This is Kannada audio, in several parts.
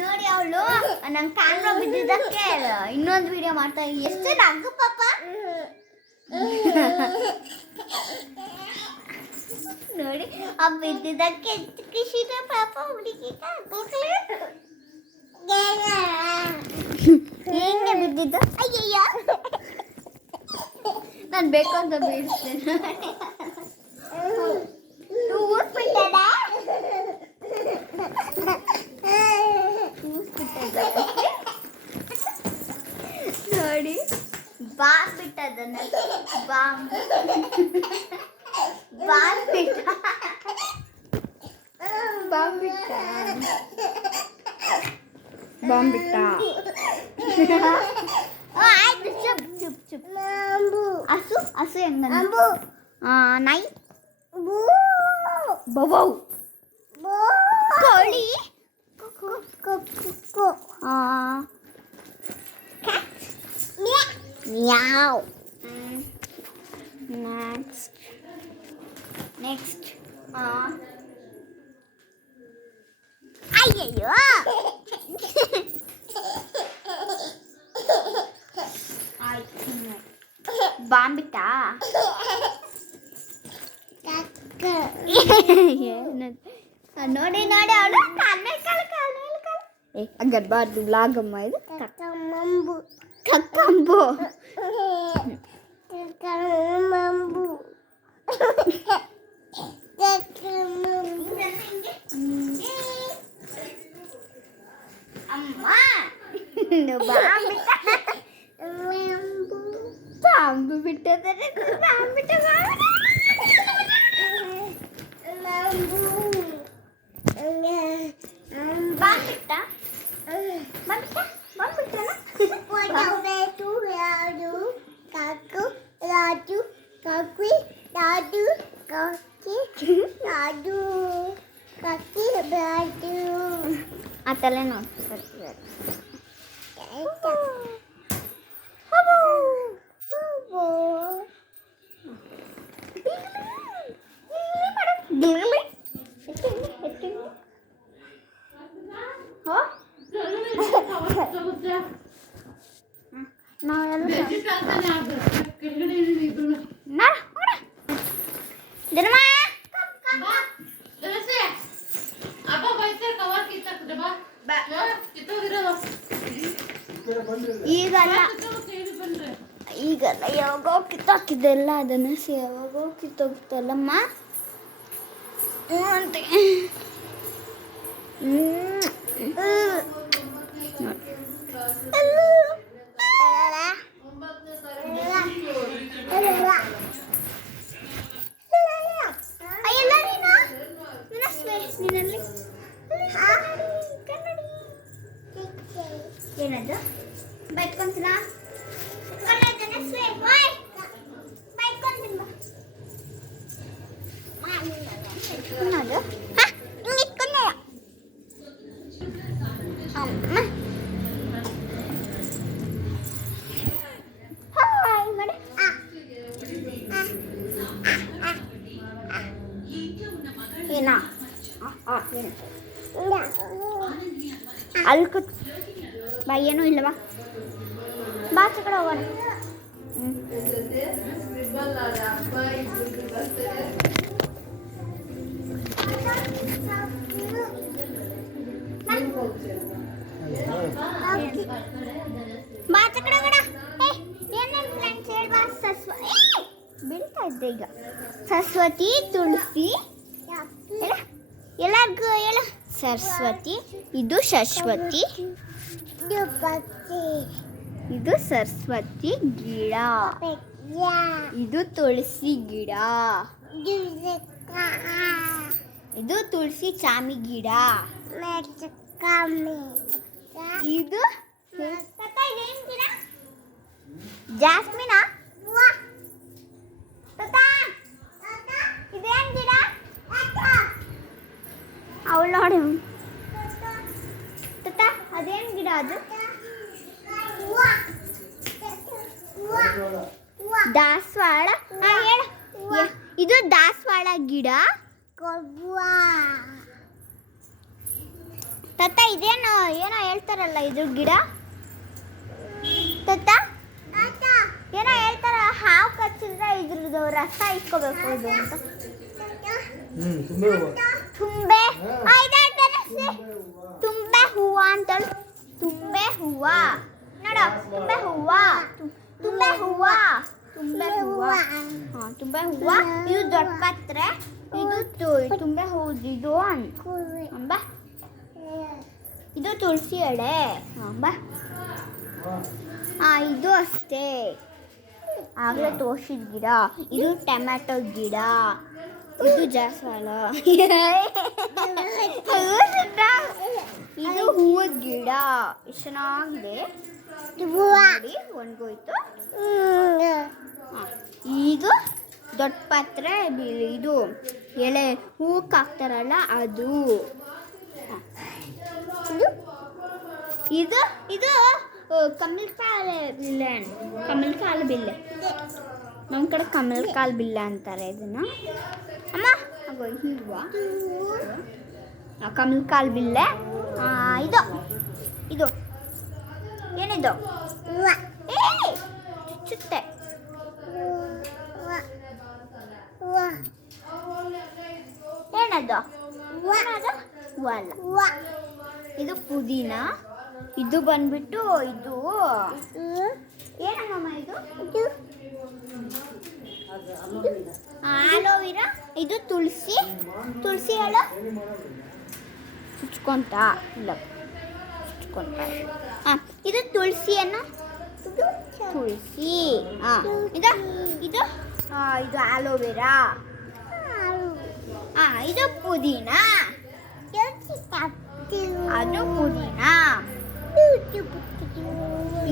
ನೋಡಿ ಅವಳು ನನ್ನ ಕ್ಯಾಮ್ರಾ ಬಿದ್ದಿದ್ದಕ್ಕೆ ಇನ್ನೊಂದು ವಿಡಿಯೋ ಮಾಡ್ತಾ ಎಷ್ಟು ನಗು ಪಾಪ. ನೋಡಿ ಆ ಬಿದ್ದಿದ್ದಕ್ಕೆ ಎಷ್ಟು ಖುಷಿನ ಪಾಪ ಹುಡುಗಿ. ಹೆಂಗೆ ಬಿದ್ದಿದ್ದು? ಅಯ್ಯಯ್ಯ ನಾನು ಬೇಕು ಅಂತ ಬೀಳ್ತೇನೆ. ನೋಡಿ ಬಾಂಬ್ ಬಿಟ್ಟದನ್ನ ಬಾಂಬ್ ಬಾಂಬ್ ಬಿಟ್ಟ ಬಾಂಬ್ ಬಿಟ್ಟ ಬಾಂಬ್ ಬಿಟ್ಟ. ಆಯ್ತು ಚುಪ್ ಚುಪ್ ಚುಪ್. ಹಸು ಹಸು ಹೆಂಗ ನಾಯಿ ಬೌ ಕೋಳಿ ಮ್ಯಾವ್. ನೆಕ್ಸ್ಟ್ ಅಯ್ಯಯ್ಯೋ ಬಾಂಬಿಟ್ಟ. ನೋಡಿ ನೋಡಿ ಅವಳು ಅಗರ್ಬಾರ್ದು ಲಾಗಮ್ಮ. ಇದು ಕಕ್ಕಂಬು ಕಕ್ಕಂಬು ಅಮ್ಮ ಬಾಂಬು ಬಿಟ್ಟದರೆ ಬಾಂಬಿಟ್ಟ ಆ ತಲೆ ನೋಡಿ. ಈಗಲ್ಲ ಯಾವಾಗೋ ಕಿತ್ತಾಕಿದ್ದೆಲ್ಲ ಅದನ್ನ ಯಾವಾಗೋ ಕಿತ್ತೋಗ್ತಲ್ಲಮ್ಮ ಅಂತ. ಏನದು ಬೈಕೊಂತಿನ ಏನಾ ಅಲ್ಲಿ ಕೂತ್ ಬಾ. ಏನೂ ಇಲ್ಲವಾ ಬಾ ಆಚೆ ಕಡೆ ಹೋಗೋಣ. ಬಾ ಆಚೆ ಕಡೆ ಹೋಗೋಣ. ಬೀಳ್ತಾ ಇದ್ದೆ ಈಗ. ಸರಸ್ವತಿ ತುಳಸಿ ಎಲ್ಲರಿಗೂ ಹೇಳ. ಸರಸ್ವತಿ ಇದು ಸರಸ್ವತಿ ಇದು ಸರಸ್ವತಿ ಗಿಡ. ಇದು ತುಳಸಿ ಗಿಡ. ಇದು ತುಳಸಿ ಚಾಮಿ ಗಿಡ. ಇದು ಜಾಸ್ಮಿನಾ. ಇದೇನ್ ಗಿಡ ಅವಳು ನೋಡಿ. ಅದೇನ್ ಗಿಡ ಅದು? ದಾಸವಾಳ. ಇದು ದಾಸವಾಳ ಗಿಡ. ತತ್ತ ಇದೇನು ಏನೋ ಹೇಳ್ತಾರಲ್ಲ ಇದು ಗಿಡ ತತ್ತ ಏನೋ ಹೇಳ್ತಾರ ಹಾವು ಕಚ್ಚಿದ್ರೆ ಇದ್ರದ್ದು ರಸ ಇಟ್ಕೋಬೇಕು ಇದು ಅಂತ ತುಂಬೆ ತುಂಬೆ ಹೂವ ಅಂತ ತುಂಬೆ ಹೂವ ನೋಡ ತುಂಬೆ ಹೂವ ತುಂಬೆ ಹೂವ ತುಂಬೆ ಹೂವ ತುಂಬೆ ಹೂವ ಇದು ದೊಡ್ಡ ಪಾತ್ರೆ ಇದು ತುಂಬೆ ಹೂವು ಇದು ಅಂಬ ಇದು ತುಳಸಿ ಎಡೆ ಅಂಬ ಇದು ಅಷ್ಟೇ ಆಗಲೇ ತೋರಿಸಿದ ಗಿಡ ಇದು ಟೊಮ್ಯಾಟೊ ಗಿಡ ಇದು ಜಾಸ್ವಾಲ ಇದು ಹೂವು ಗಿಡ ಎಷ್ಟು ಚೆನ್ನಾಗಿದೆ ಒಣಗೋಯ್ತು ಇದು ದೊಡ್ಡ ಪಾತ್ರೆ ಇದು ಎಲೆ ಹೂವಕ್ಕೆ ಹಾಕ್ತಾರಲ್ಲ ಅದು ಇದು ಇದು ಕಮಲ್ಕಾಲ ಬಿಲ್ಲೆ ನಮ್ಮ ಕಡೆ ಕಮಲ್ಕಾಲ ಬಿಲ್ಲೆ ಅಂತಾರೆ ಇದನ್ನ ಅಮ್ಮ ಆಗೋ ಹೂವು ಕಮಲ್ಕಾಲ ಬಿಲ್ಲೆ ಇದು ಇದು ಏನಿದು ಚುಚ್ಚುತ್ತೆ ಏನದು ಹೂವು ಅಲ್ಲ ಇದು ಪುದೀನ ಇದು ಬಂದ್ಬಿಟ್ಟು ಇದು ಏನಮ್ಮ ಇದು ಆಲೋವೆರಾ ಇದು ತುಳಸಿ ಹೇಳು ಚುಚ್ಕೊಂತ ಇಲ್ಲ ಚುಚ್ಕೊಂತ ಇದು ತುಳಸಿಯನ್ನು ತುಳಸಿ ಇದು ಇದು ಇದು ಆಲೋವೆರಾ ಇದು ಪುದೀನ ಅದು ಪುದೀನ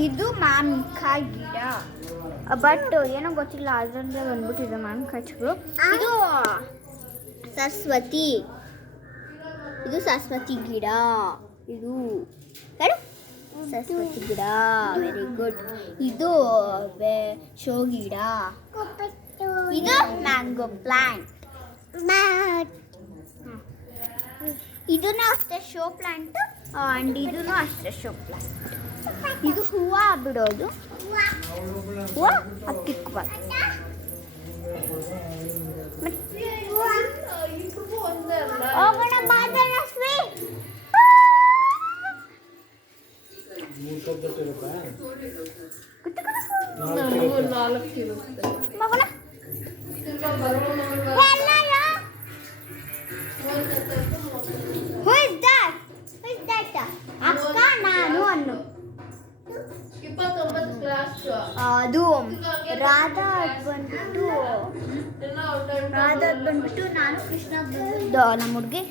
ಇದು ಮಾವಿನಕಾಯಿ ಗಿಡ ಬಟ್ ಏನೋ ಗೊತ್ತಿಲ್ಲ ಅದರಿಂದ ಬಂದ್ಬಿಟ್ಟಿದೆ ಮಾವಿನಕಾಯಿಗಳು ಇದು ಸರಸ್ವತಿ ಇದು ಸರಸ್ವತಿ ಗಿಡ ಇದು ಹೇಳು ಸರಸ್ವತಿ ಗಿಡ ವೆರಿ ಗುಡ್ ಇದು ಶೋ ಗಿಡ ಇದು ಮ್ಯಾಂಗೋ ಪ್ಲಾಂಟ್ ಇದನ್ನು ಅಷ್ಟೇ ಶೋ ಪ್ಲಾಂಟ್ ಆ್ಯಂಡ್ ಇದೂ ಅಷ್ಟೇ ಶೋ ಪ್ಲಾಂಟ್ ಇದು ಹೂವು ಬಿಡೋದು ಹೂವು ಹತ್ತಿಕ್ಬಾರ್ದು ಹೋಗೋಣ ಬಾದರಶ್ವಿ ಅಕ್ಕ ನಾನು ಅನ್ನು ಅದು ರಾಧಾ ಬಂದ್ಬಿಟ್ಟು ನಾನು ಕೃಷ್ಣ ನಮ್ಮ ಹುಡುಗಿ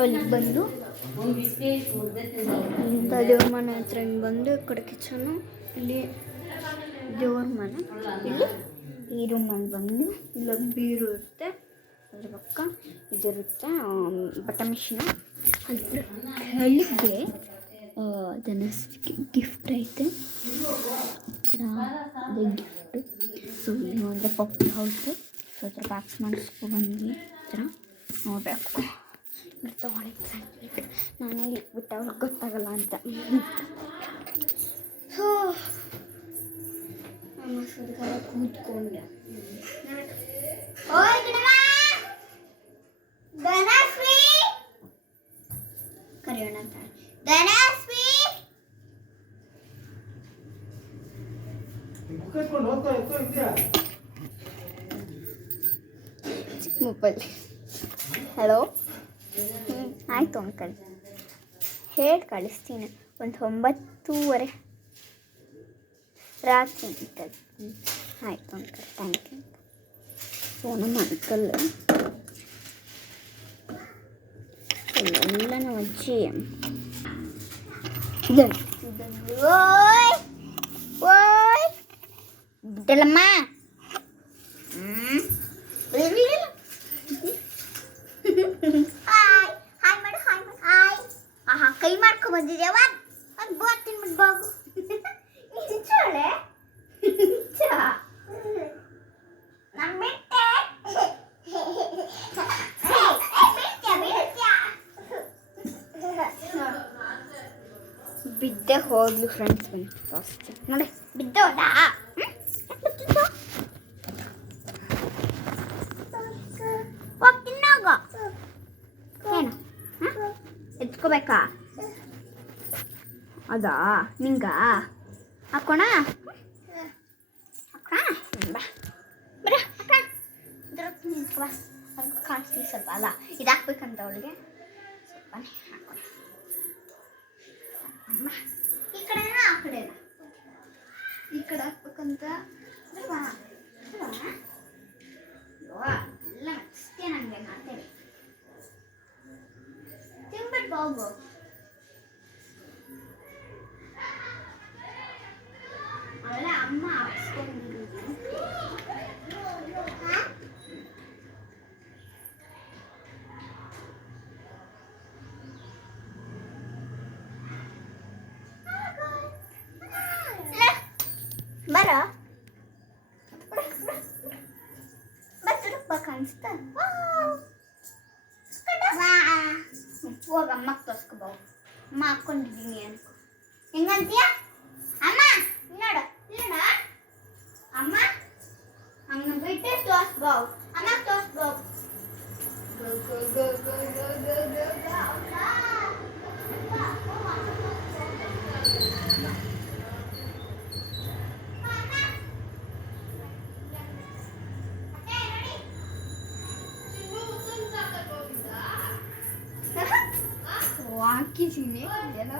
ಅಲ್ಲಿ ಬಂದು ದೇವ್ರ ಮನೆ ಹತ್ರ ಹಿಂಗೆ ಬಂದು ಈ ಕಡೆ ಕಿಚನು ಇಲ್ಲಿ ದೇವ್ರ ಮನೆ ಇಲ್ಲಿ ಈ ರೂಮಲ್ಲಿ ಬಂದು ಇಲ್ಲೊಂದು ಬೀರು ಇರುತ್ತೆ ಅದ್ರ ಪಕ್ಕ ಇದಿರುತ್ತೆ ಬಟ್ಟೆ ಮಿಷಿನ ಅದ್ರ ಕೆಳಗೆ ಧನಸ್ವಿಗೆ ಗಿಫ್ಟ್ ಐತೆ ಅದೇ ಗಿಫ್ಟು ಸೊ ಇಲ್ಲಿ ಅಂದರೆ ಪಪ್ಪಿ ಹೌದು ಸೊ ಅದ್ರ ಬಾಕ್ಸ್ ಮಾಡಿಸ್ಕೊಬಂದ್ವಿ ಈ ಥರ ನೋಡಬೇಕು ತೊಗೊಂಡಿದ್ದೆ ನಾನೇ ಇಲ್ಲಿ ಬಿಟ್ಟು ಅವ್ರಿಗೆ ಗೊತ್ತಾಗಲ್ಲ ಅಂತ ಕೂತ್ಕೊಂಡೆ ಕರೆಯೋಣ ಅಂತ ಮೊಬೈಲ್ ಹಲೋ ಆಯಿತು ಅಂಕಲ್ ಹೇಳಿ ಕಳಿಸ್ತೀನಿ ಒಂದು 9:30 ರಾತ್ರಿ ಅಂಕಲ್ ಆಯಿತು ಅಂಕಲ್ ಥ್ಯಾಂಕ್ ಯು ಸೊ ನಮ್ಮ ಅಂಕಲ್ ಎಲ್ಲ ನಮ್ಮ ಅಜ್ಜಿ ಓಯ್ ಓಯ್ ಬಿಟ್ಟಲ್ಲಮ್ಮ ಹಾಯ್ ಬಂದಿದ್ಯಾ ಒಂದು ಬೋಟ್ ತಿನ್ಬಿಟ್ಟು ಬಾಗು ನಿಂಚೋಳೆ ಬಿದ್ದೆ ಹೋಗ್ಲು ಫ್ರೆಂಡ್ಸ್ ಬಂದು ನೋಡಿ ಬಿದ್ದೋದ ಹೋಗ್ತೀನಾಗ ಏನು ಎತ್ಕೋಬೇಕಾ ಅದಾ ನಿಂಗ ಹಾಕೋಣ ಬಾ ಬರ ಅಕ್ಕ ನಿಂತ್ಕೊ ಬಾ ಅದು ಕಾಣಿಸ್ಲಿ ಸ್ವಲ್ಪ ಅಲ್ಲ ಇದು ಹಾಕ್ಬೇಕಂತ ಅವಳಿಗೆ ಸ್ವಲ್ಪನೇ ಹಾಕೋಣ ಈ ಕಡೆನಾ ಆ ಕಡೆನಾ ಈ ಕಡೆ ಹಾಕ್ಬೇಕಂತ ಬಾ ಎಲ್ಲ ಮಸ್ತಿ ನನಗೆ ಮಾಡ್ತೇವೆ ತಿನ್ಬಿಟ್ಟು ಬಾಬು ಅವೆಲ್ಲ ಅಮ್ಮ ಹಾಕ್ಸ್ಕೊಂಡಿದ್ದು ಬರ ಬಾ ಕಾಣಿಸ್ತಾ ಹೋಗ ಅಮ್ಮಕ್ಕೆ ತೋರ್ಸ್ಕೊಬಾ ಅಮ್ಮ ಹಾಕ್ಕೊಂಡಿದ್ದೀನಿ ಅನ್ಕೊ ಹೆಂಗಂತೀಯ ಅಮ್ಮ ನೋಡು ಇಲ್ಲ ಅಮ್ಮ ಅಮ್ಮ ಬಿಟ್ಟು ತೋರ್ಸ್ಬಾ ಅಮ್ಮ ತೋರ್ಸ್ಬಾ ವಾಕಿಸಿನಿ ಎಲ್ಲ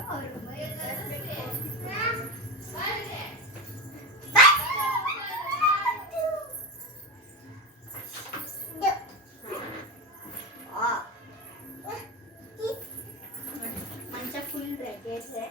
ಮಂಚ ಫುಲ್ ರೆಡಿ ಇದೆ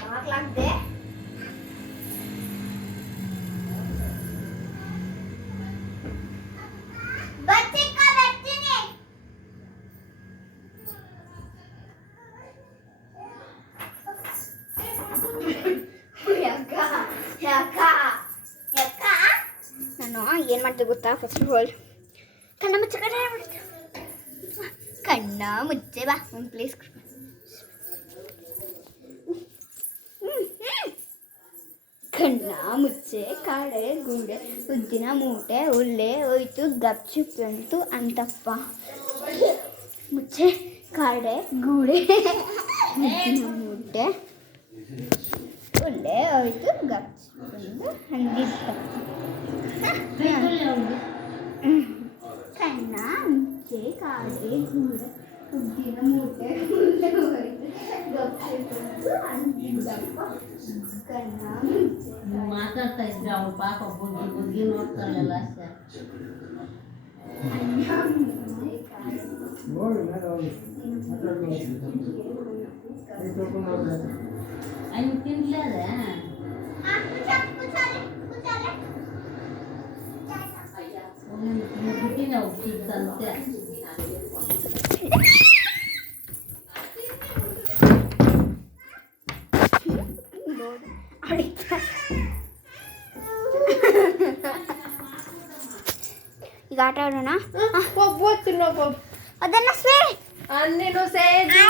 ಬಾಗ್ಲಾಗ್ದೆ ನಾನು ಏನು ಮಾಡ್ದೆ ಗೊತ್ತಾ ಫಸ್ಟ್ ಆಫ್ ಆಲ್ ಕಣ್ಣ ಮುಚ್ಚ ಕಣ್ಣ ಮುಚ್ಚೆ ಬಾ ಒಂದು ಪ್ಲೇಸ್ ಕಣ್ಣ ಮುಚ್ಚೆ ಕಾಡೆ ಗೂಡೆ ಉದ್ದಿನ ಮೂಟೆ ಉಳ್ಳೆ ಹೋಯ್ತು ಗಪ್ಚುಪ್ ಅಂತು ಅಂತಪ್ಪ ಮುಚ್ಚೆ ಕಾಡೆ ಗೂಡೆ ಉದ್ದಿನ ಮೂಟೆ ಉಳ್ಳೆ ಹೋಯ್ತು ಗಪ್ಚುಪ್ ಅಂತು ಅಂದಿತ್ತಪ್ಪ ಕಣ್ಣ ಮುಚ್ಚೆ ಕಾಡೆ ಗೂಡೆ ಉದ್ದಿನ ಮೂಟೆ ಉಳ್ಳೆ ಹೋಯ್ತು ಗಪ್ಚುಪ್ ಅಂತು ಅಂದಿದ್ದಪ್ಪ ಕಣ್ಣ ಮುಚ್ಚೆ ಮಾತಾಡ್ತಾ ಇದ್ರೆ ಅವಳು ಪಾಪ ಬುದ್ಧಿ ನೋಡ್ತಾಳಲ್ಲ ಅಯ್ಯ ತಿನ್ಲದ ಬಿಟ್ಟಿನ ಹೋಗ್ತಿದ್ದಂತೆ ಈಗ ಆಟ ಆಡೋಣ ಒಬ್ಬೊತ್ತು ಅದನ್ನ ಸ್ವೇ ಅನ್ನೇನು ಸೇರಿ